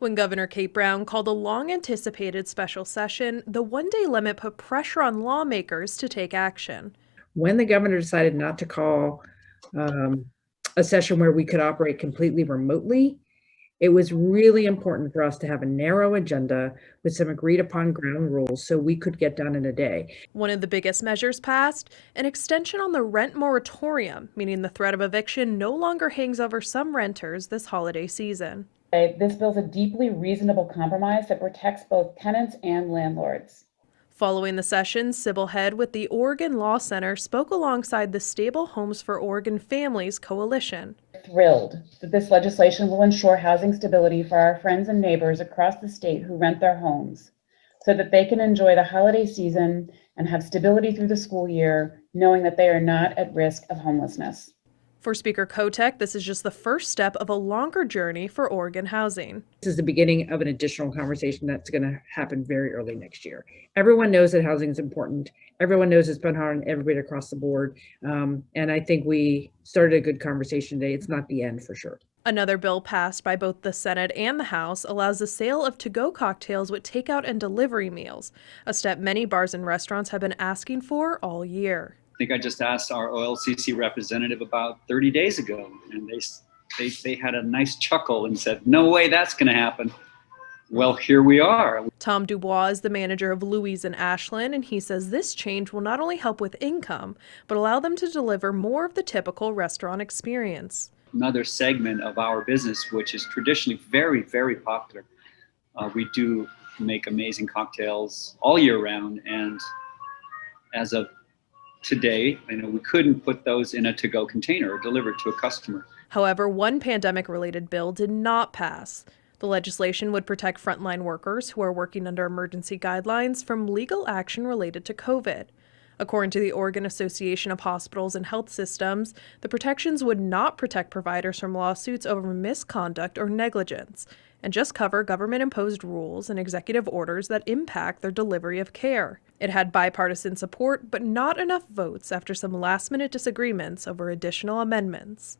When Governor Kate Brown called a long-anticipated special session, the one-day limit put pressure on lawmakers to take action. When the governor decided not to call um, a session where we could operate completely remotely, it was really important for us to have a narrow agenda with some agreed upon ground rules so we could get done in a day. One of the biggest measures passed, an extension on the rent moratorium, meaning the threat of eviction no longer hangs over some renters this holiday season. This bill is a deeply reasonable compromise that protects both tenants and landlords. Following the session, Sybil Head with the Oregon Law Center spoke alongside the Stable Homes for Oregon Families Coalition. Thrilled that this legislation will ensure housing stability for our friends and neighbors across the state who rent their homes so that they can enjoy the holiday season and have stability through the school year, knowing that they are not at risk of homelessness. For Speaker Kotek, this is just the first step of a longer journey for Oregon housing. This is the beginning of an additional conversation that's going to happen very early next year. Everyone knows that housing is important. Everyone knows it's been hard on everybody across the board. And I think we started a good conversation today. It's not the end for sure. Another bill passed by both the Senate and the House allows the sale of to-go cocktails with takeout and delivery meals, a step many bars and restaurants have been asking for all year. I think I just asked our OLCC representative about 30 days ago, and they had a nice chuckle and said, "No way that's going to happen." Well, here we are. Tom Dubois is the manager of Louise in Ashland, and he says this change will not only help with income, but allow them to deliver more of the typical restaurant experience. Another segment of our business, which is traditionally very, very popular. We do make amazing cocktails all year round, and as of today, we couldn't put those in a to-go container or deliver to a customer. However, one pandemic-related bill did not pass. The legislation would protect frontline workers who are working under emergency guidelines from legal action related to COVID. According to the Oregon Association of Hospitals and Health Systems, the protections would not protect providers from lawsuits over misconduct or negligence, and just cover government-imposed rules and executive orders that impact their delivery of care. It had bipartisan support, but not enough votes after some last-minute disagreements over additional amendments.